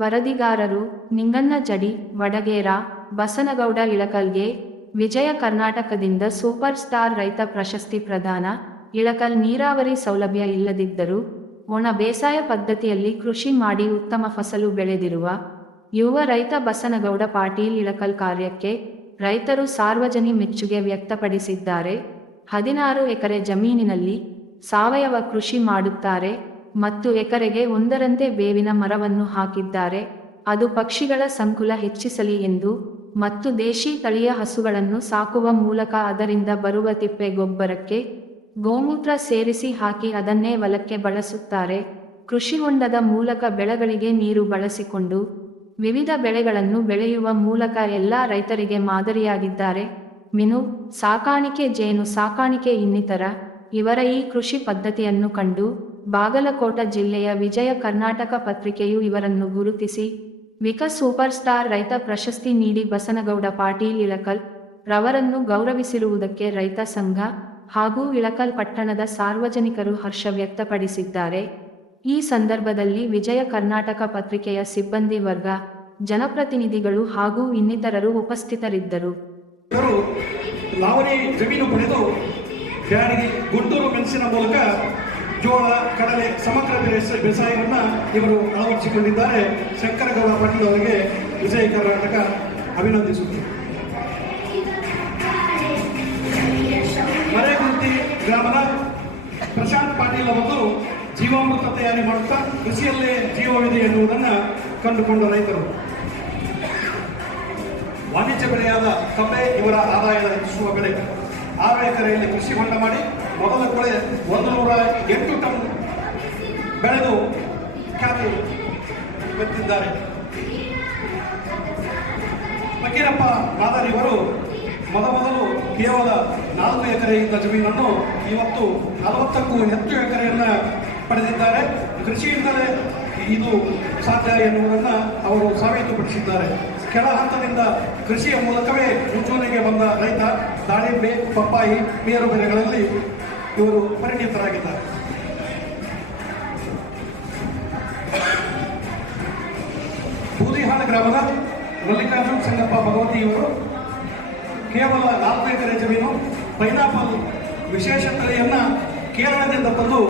ವರದಿಗಾರರು ನಿಂಗಣ್ಣ ಜಡಿ, ವಡಗೇರ, ಬಸನಗೌಡ ಇಳಕಲ್ಗೆ. ವಿಜಯ ಕರ್ನಾಟಕದಿಂದ super star ರೈತ ಪ್ರಶಸ್ತಿ ಪ್ರದಾನ. ಇಳಕಲ್ ನೀರಾವರಿ ಸೌಲಭ್ಯ ಇಲ್ಲದಿದ್ದರೂ ಒಣ ಬೇಸಾಯ ಪದ್ಧತಿಯಲ್ಲಿ ಕೃಷಿ ಮಾಡಿ ಉತ್ತಮ ಫಸಲು ಬೆಳೆದಿರುವ ಯುವ ರೈತ ಬಸನಗೌಡ ಪಾಟೀಲ್ ಇಳಕಲ್ ಕಾರ್ಯಕ್ಕೆ ರೈತರು ಸಾರ್ವಜನಿಕ ಮೆಚ್ಚುಗೆ ವ್ಯಕ್ತಪಡಿಸಿದ್ದಾರೆ. 16 ಎಕರೆ ಜಮೀನಿನಲ್ಲಿ ಸಾವಯವ ಕೃಷಿ ಮಾಡುತ್ತಾರೆ ಮತ್ತು ಎಕರೆಗೆ ಒಂದರಂತೆ ಬೇವಿನ ಮರವನ್ನು ಹಾಕಿದ್ದಾರೆ. ಅದು ಪಕ್ಷಿಗಳ ಸಂಕುಲ ಹೆಚ್ಚಿಸಲಿ ಎಂದು ಮತ್ತು ದೇಶಿ ತಳಿಯ ಹಸುಗಳನ್ನು ಸಾಕುವ ಮೂಲಕ ಅದರಿಂದ ಬರುವ ತಿಪ್ಪೆ ಗೊಬ್ಬರಕ್ಕೆ ಗೋಮೂತ್ರ ಸೇರಿಸಿ ಹಾಕಿ ಅದನ್ನೇ ಹೊಲಕ್ಕೆ ಬಳಸುತ್ತಾರೆ. ಕೃಷಿ ಹೊಂಡದ ಮೂಲಕ ಬೆಳೆಗಳಿಗೆ ನೀರು ಬಳಸಿಕೊಂಡು ವಿವಿಧ ಬೆಳೆಗಳನ್ನು ಬೆಳೆಯುವ ಮೂಲಕ ಎಲ್ಲ ರೈತರಿಗೆ ಮಾದರಿಯಾಗಿದ್ದಾರೆ. ಮೀನು ಸಾಕಾಣಿಕೆ, ಜೇನು ಸಾಕಾಣಿಕೆ ಇನ್ನಿತರ ಇವರ ಈ ಕೃಷಿ ಪದ್ಧತಿಯನ್ನು ಕಂಡು ಬಾಗಲಕೋಟ ಜಿಲ್ಲೆಯ ವಿಜಯ ಕರ್ನಾಟಕ ಪತ್ರಿಕೆಯು ಇವರನ್ನು ಗುರುತಿಸಿ ವಿಕ ಸೂಪರ್ ಸ್ಟಾರ್ ರೈತ ಪ್ರಶಸ್ತಿ ನೀಡಿ ಬಸನಗೌಡ ಪಾಟೀಲ್ ಇಳಕಲ್ ರವರನ್ನು ಗೌರವಿಸಿರುವುದಕ್ಕೆ ರೈತ ಸಂಘ ಹಾಗೂ ಇಳಕಲ್ ಪಟ್ಟಣದ ಸಾರ್ವಜನಿಕರು ಹರ್ಷ ವ್ಯಕ್ತಪಡಿಸಿದ್ದಾರೆ. ಈ ಸಂದರ್ಭದಲ್ಲಿ ವಿಜಯ ಕರ್ನಾಟಕ ಪತ್ರಿಕೆಯ ಸಿಬ್ಬಂದಿ ವರ್ಗ, ಜನಪ್ರತಿನಿಧಿಗಳು ಹಾಗೂ ಇನ್ನಿತರರು ಉಪಸ್ಥಿತರಿದ್ದರು. ಲಾವಣಿ ಜಮೀನು ಪಡೆದು ಬ್ಯಾಡಗಿ, ಗುಂಟೂರು ಮೆಣಸಿನ ಮೂಲಕ ಜೋಳ, ಕಡಲೆ ಸಮಗ್ರ ಬೇಸಾಯವನ್ನು ಇವರು ಅಳವಡಿಸಿಕೊಂಡಿದ್ದಾರೆ. ಶಂಕರಗೌಡ ಪಾಟೀಲ್ ಅವರಿಗೆ ವಿಜಯ ಕರ್ನಾಟಕ ಅಭಿನಂದಿಸುತ್ತಾರೆ. ಮರೇಗುಂತಿ ಗ್ರಾಮದ ಪ್ರಶಾಂತ್ ಪಾಟೀಲ್ ಅವರು ಜೀವಾಮೃತ ತಯಾರಿ ಮಾಡುತ್ತಾ ಕೃಷಿಯಲ್ಲೇ ಜೀವವಿದೆ ಎನ್ನುವುದನ್ನು ಕಂಡುಕೊಂಡ ರೈತರು. ವಾಣಿಜ್ಯ ಬೆಳೆಯಾದ ಕಬ್ಬೆ ಇವರ ಆದಾಯದ ಹೆಚ್ಚಿಸುವ ಬೆಳೆ. 6 ಎಕರೆಯಲ್ಲಿ ಕೃಷಿ ಹೊಂಡ ಮಾಡಿ ಮೊದಲ ಬೆಳೆ 108 ಟನ್ ಬೆಳೆದು ಖ್ಯಾತಿ ಬೆತ್ತಿದ್ದಾರೆ. ಫಕೀರಪ್ಪ ಮಾದರಿಯವರು ಮೊದಲು ಕೇವಲ 4 ಎಕರೆಯಿಂದ ಜಮೀನನ್ನು ಇವತ್ತು 40ಕ್ಕೂ ಹೆಚ್ಚು ಎಕರೆಯನ್ನು ಪಡೆದಿದ್ದಾರೆ. ಕೃಷಿಯಿಂದಲೇ ಇದು ಸಾಧ್ಯ ಎನ್ನುವುದನ್ನು ಅವರು ಸಾಬೀತುಪಡಿಸಿದ್ದಾರೆ. ಕೆಳ ಹಂತದಿಂದ ಕೃಷಿಯ ಮೂಲಕವೇ ಮುಂಚೂಣಿಗೆ ಬಂದ ರೈತ. ದಾಳಿಂಬೆ, ಪಪ್ಪಾಯಿ, ಬೇರು ಬೆಳೆಗಳಲ್ಲಿ ಇವರು ಪರಿಣಿತರಾಗಿದ್ದಾರೆ. ಬೂದಿಹಾಳ ಗ್ರಾಮದ ಮಲ್ಲಿಕಾರ್ಜುನ್ ಸಂಗಪ್ಪ ಭಗವತಿಯವರು ಕೇವಲ 4 ಎಕರೆ ಜಮೀನು, ಪೈನಾಪಲ್ ವಿಶೇಷ ತಳಿಯನ್ನು ಕೇರಳದಿಂದ ತಂದು